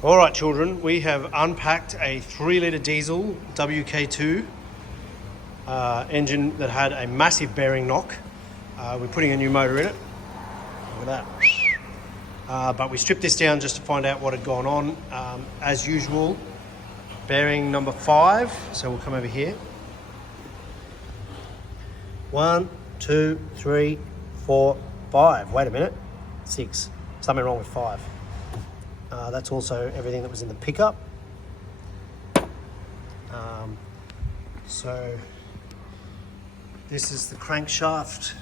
All right, children, we have unpacked a 3-litre diesel WK2 engine that had a massive bearing knock. We're putting a new motor in it. Look at that. But we stripped this down just to find out what had gone on. As usual, bearing number 5. So we'll come over here. 1, 2, 3, 4, 5. Wait a minute. 6. Something wrong with 5. That's also everything that was in the pickup. So this is the crankshaft.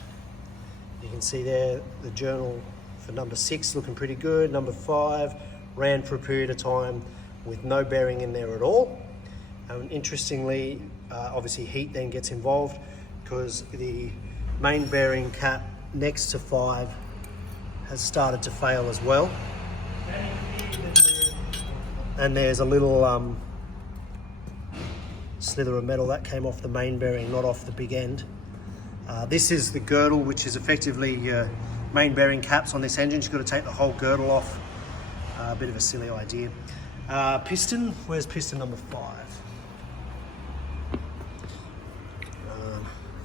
You can see there the journal for number 6 looking pretty good. Number 5 ran for a period of time with no bearing in there at all. And interestingly, obviously heat then gets involved because the main bearing cap next to 5 has started to fail as well. And there's a little slither of metal that came off the main bearing, not off the big end. This is the girdle, which is effectively your main bearing caps on this engine. You've got to take the whole girdle off. A bit of a silly idea. Piston, where's piston number 5?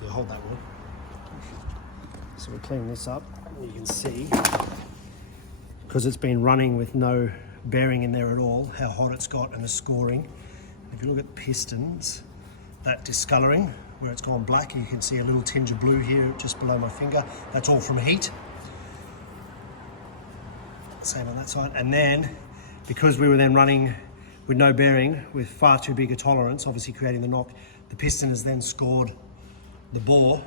You hold that one. So we clean this up, and you can see, because it's been running with no bearing in there at all, how hot it's got and the scoring. If you look at the pistons, that discoloring where it's gone black, you can see a little tinge of blue here just below my finger. That's all from heat. Same on that side. And then, because we were then running with no bearing, with far too big a tolerance, obviously creating the knock, the piston has then scored the bore.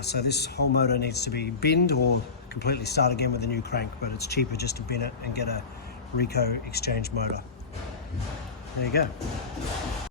So this whole motor needs to be binned or completely start again with a new crank, but it's cheaper just to bin it and get a Rico exchange motor. There you go.